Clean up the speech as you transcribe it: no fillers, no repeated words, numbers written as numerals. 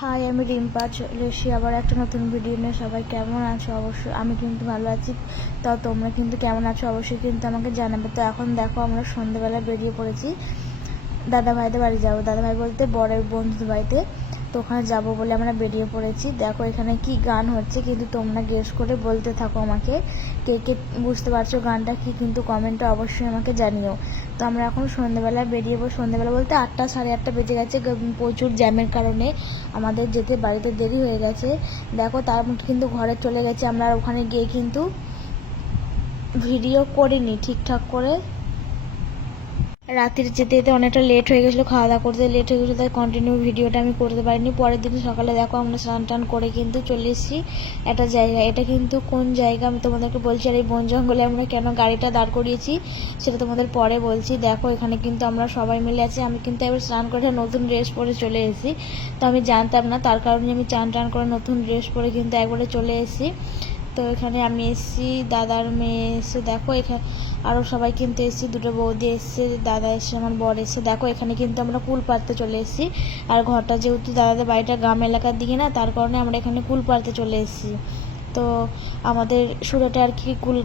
High, আমি রিম্পা চলে এসেছি আবার একটা নতুন ভিডিও নিয়ে। সবাই কেমন আছো? অবশ্যই আমি কিন্তু ভালো আছি। তো তোমরা কিন্তু কেমন আছো অবশ্যই কিন্তু আমাকে জানাবে। তো এখন দেখো, আমরা সন্ধ্যেবেলা বেরিয়ে পড়েছি দাদা ভাইদের বাড়ি যাবো। দাদা ভাই বলতে বরের বন্ধুদের বাড়িতে। তো ওখানে যাবো বলে আমরা বেরিয়ে পড়েছি। দেখো এখানে কি গান হচ্ছে, কিন্তু তোমরা গেস করে বলতে থাকো আমাকে কে কে বুঝতে পারছো গানটা কি, কিন্তু কমেন্টে অবশ্যই আমাকে জানিও। তো আমরা এখন সন্ধ্যেবেলা বেরিয়ে পড়ি। সন্ধ্যেবেলা বলতে 8টা সাড়ে 8টা বেজে গেছে, প্রচুর জ্যামের কারণে আমাদের যেতে বাড়িতে দেরি হয়ে গেছে। দেখো তার মধ্যে কিন্তু ঘরে চলে গেছে। আমরা ওখানে গিয়ে কিন্তু ভিডিও করিনি ঠিকঠাক করে। রাত্রির যেতে যেতে অনেকটা লেট হয়ে গেছিলো, খাওয়া দাওয়া করতে লেট হয়ে গেছিলো, তাই কন্টিনিউ ভিডিওটা আমি করতে পারিনি। পরের দিন সকালে দেখো আমরা স্নান টান করে কিন্তু চলে এসেছি একটা জায়গা। এটা কিন্তু কোন জায়গা আমি তোমাদেরকে বলছি, আর এই বন জঙ্গলে আমরা কেন গাড়িটা দাঁড় করিয়েছি সেটা তোমাদের পরে বলছি। দেখো এখানে কিন্তু আমরা সবাই মিলে আছি। আমি কিন্তু এবার স্নান করে নতুন ড্রেস পরে চলে এসেছি। তো আমি জানতাম না, তার কারণে আমি চান টান করে নতুন ড্রেস পরে কিন্তু একবারে চলে এসেছি। তো এখানে আমি এসেছি, দাদার মেয়ে এসে, দেখো এখানে আরও সবাই কিন্তু এসেছি, দুটো বৌদি এসছে, দাদা এসছে, আমার বর এসছে। দেখো এখানে কিন্তু আমরা কুল পাড়তে চলে এসেছি। আর ঘরটা যেহেতু দাদাদের বাড়িটা গ্রাম এলাকার দিকে না, তার কারণে আমরা এখানে কুল পাড়তে চলে এসেছি। তো আমাদের সুরাটে আর কি কুল